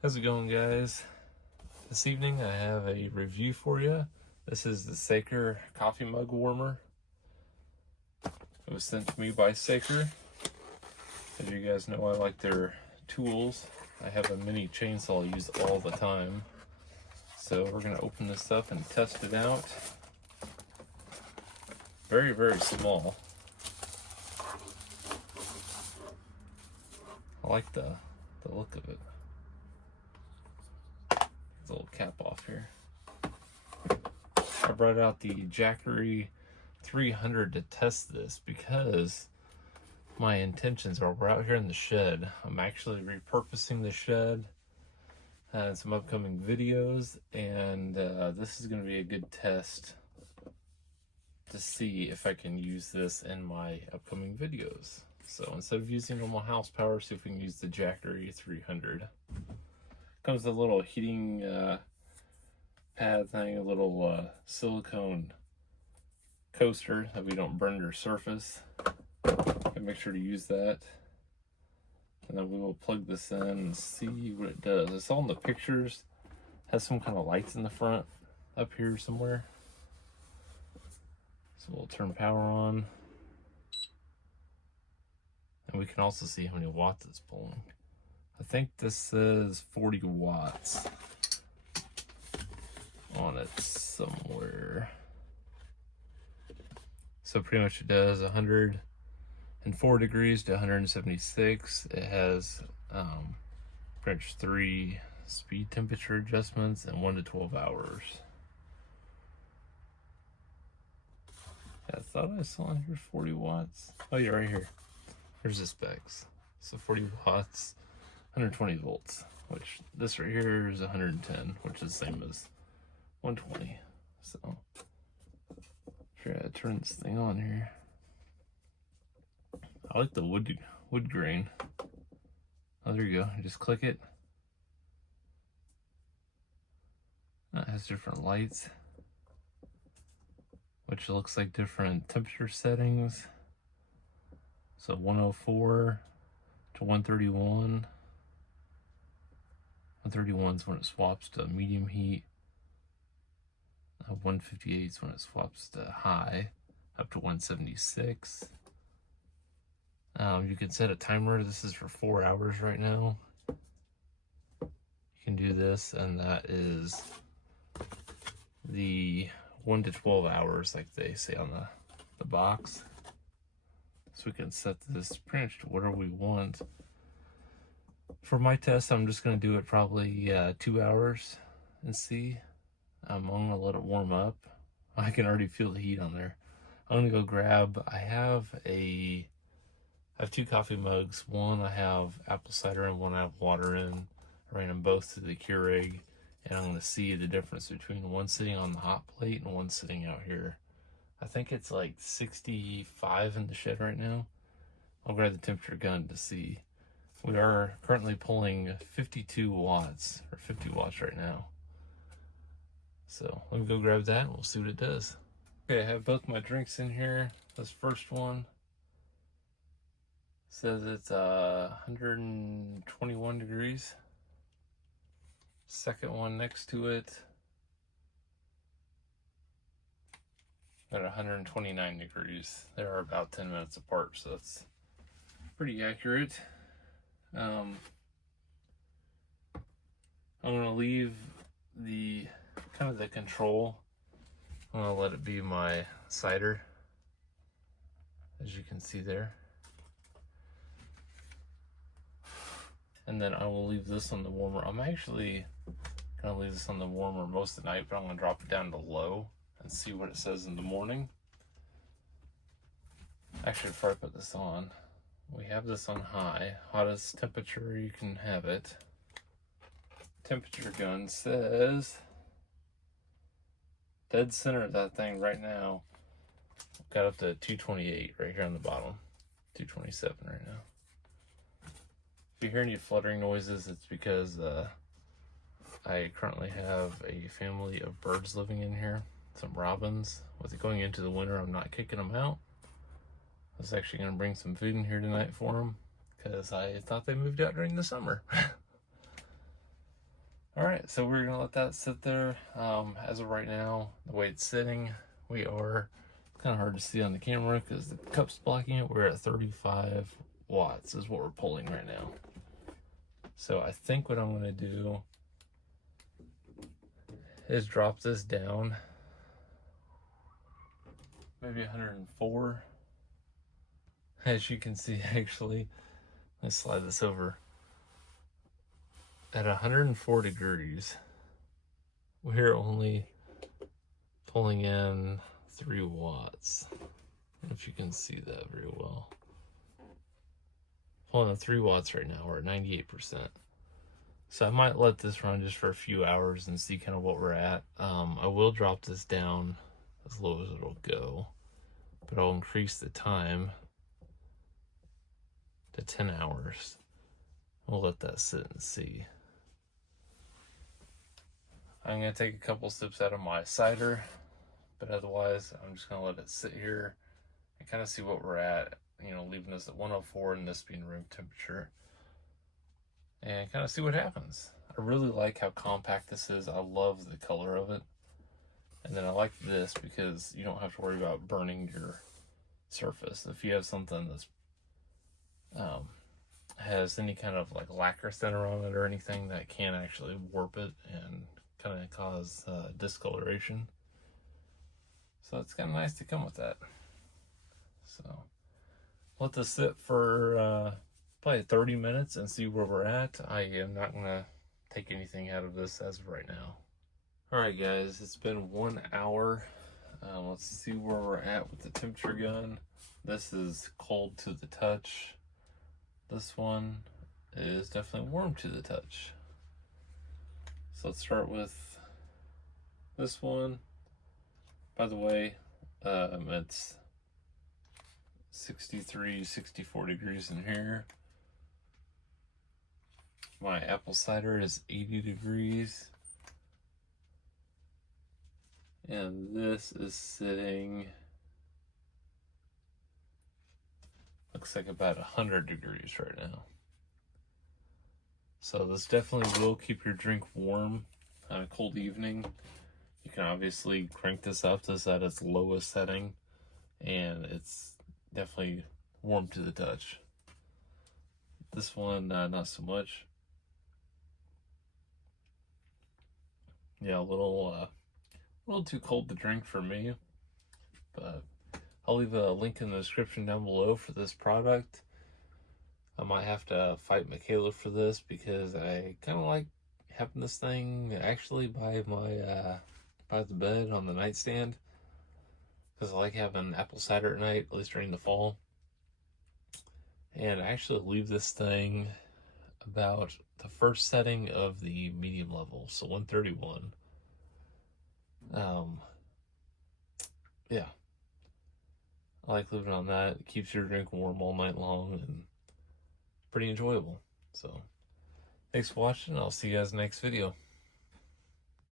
How's it going, guys? This evening I have a review for you. This is the Saker coffee mug warmer. It was sent to me by Saker. As you guys know, I like their tools. I have a mini chainsaw I use all the time. So we're going to open this up and test it out. Very, very small. I like the look of it. The little cap off here. I brought out the Jackery 300 to test this because my intentions are we're out here in the shed. I'm actually repurposing the shed and some upcoming videos, and this is going to be a good test to see if I can use this in my upcoming videos. So instead of using normal house power, see if we can use the Jackery 300. Comes with a little heating pad thing, a little silicone coaster that we don't burn your surface. And make sure to use that. And then we will plug this in and see what it does. It's all in the pictures. It has some kind of lights in the front up here somewhere. So we'll turn power on. And we can also see how many watts it's pulling. I think this says 40 watts on it somewhere. So pretty much it does 104 degrees to 176. It has pretty much 3 speed temperature adjustments and 1 to 12 hours. I thought I saw in here 40 watts. Oh yeah, right here. There's the specs. So 40 watts. 120 volts, which this right here is 110, which is the same as 120. So, sure, I turn this thing on here. I like the wood grain. Oh, there you go. You just click it. It has different lights, which looks like different temperature settings. So 104 to 131. 131 is when it swaps to medium heat. 158 is when it swaps to high, up to 176. You can set a timer. This is for 4 hours right now. You can do this, and that is the 1 to 12 hours, like they say on the box. So we can set this pretty much to whatever we want. For my test, I'm just going to do it probably 2 hours and see. I'm going to let it warm up. I can already feel the heat on there. I'm going to go grab, I have 2 coffee mugs. One I have apple cider in, one I have water in. I ran them both through the Keurig, and I'm going to see the difference between one sitting on the hot plate and one sitting out here. I think it's like 65 in the shed right now. I'll grab the temperature gun to see. We are currently pulling 52 watts, or 50 watts right now. So let me go grab that and we'll see what it does. Okay, I have both my drinks in here. This first one says it's 121 degrees. Second one next to it at 129 degrees. They are about 10 minutes apart, so that's pretty accurate. I'm going to leave the kind of the control. I'm going to let it be my cider, as you can see there. And then I will leave this on the warmer. I'm actually going to leave this on the warmer most of the night, but I'm going to drop it down to low and see what it says in the morning. Actually, before I put this on, we have this on high, hottest temperature you can have it. Temperature gun says, dead center of that thing right now, got up to 228 right here on the bottom, 227 right now. If you hear any fluttering noises, it's because I currently have a family of birds living in here, some robins. With it going into the winter, I'm not kicking them out. I was actually going to bring some food in here tonight for them because I thought they moved out during the summer. Alright, so we're gonna let that sit there. As of right now, the way it's sitting, we are kind of hard to see on the camera because the cup's blocking it. We're at 35 watts is what we're pulling right now. So I think what I'm gonna do is drop this down maybe 104. As you can see, actually, let's slide this over. At 104 degrees, we're only pulling in 3 watts. I don't know if you can see that very well. Pulling in 3 watts right now, we're at 98%. So I might let this run just for a few hours and see kind of what we're at. I will drop this down as low as it'll go, but I'll increase the time to 10 hours. We'll let that sit and see. I'm going to take a couple sips out of my cider, but otherwise I'm just going to let it sit here and kind of see what we're at, you know, leaving this at 104 and this being room temperature, and kind of see what happens. I really like how compact this is. I love the color of it. And then I like this because you don't have to worry about burning your surface. If you have something that's has any kind of like lacquer center on it or anything, that can actually warp it and kind of cause discoloration. So it's kind of nice to come with that. So let this sit for probably 30 minutes and see where we're at. I am not going to take anything out of this as of right now. Alright guys, it's been 1 hour. Let's see where we're at with the temperature gun. This is cold to the touch. This one is definitely warm to the touch. So let's start with this one. By the way, it's 63, 64 degrees in here. My apple cider is 80 degrees. And this is sitting, looks like about 100 degrees right now. So this definitely will keep your drink warm on a cold evening. You can obviously crank this up to at its lowest setting, and it's definitely warm to the touch. This one, not so much. Yeah, a little too cold to drink for me, but I'll leave a link in the description down below for this product. I might have to fight Michaela for this because I kind of like having this thing actually by my by the bed on the nightstand, because I like having apple cider at night, at least during the fall. And I actually leave this thing about the first setting of the medium level, so 131. Yeah, I like leaving it on that. It keeps your drink warm all night long and pretty enjoyable. So thanks for watching. I'll see you guys next video.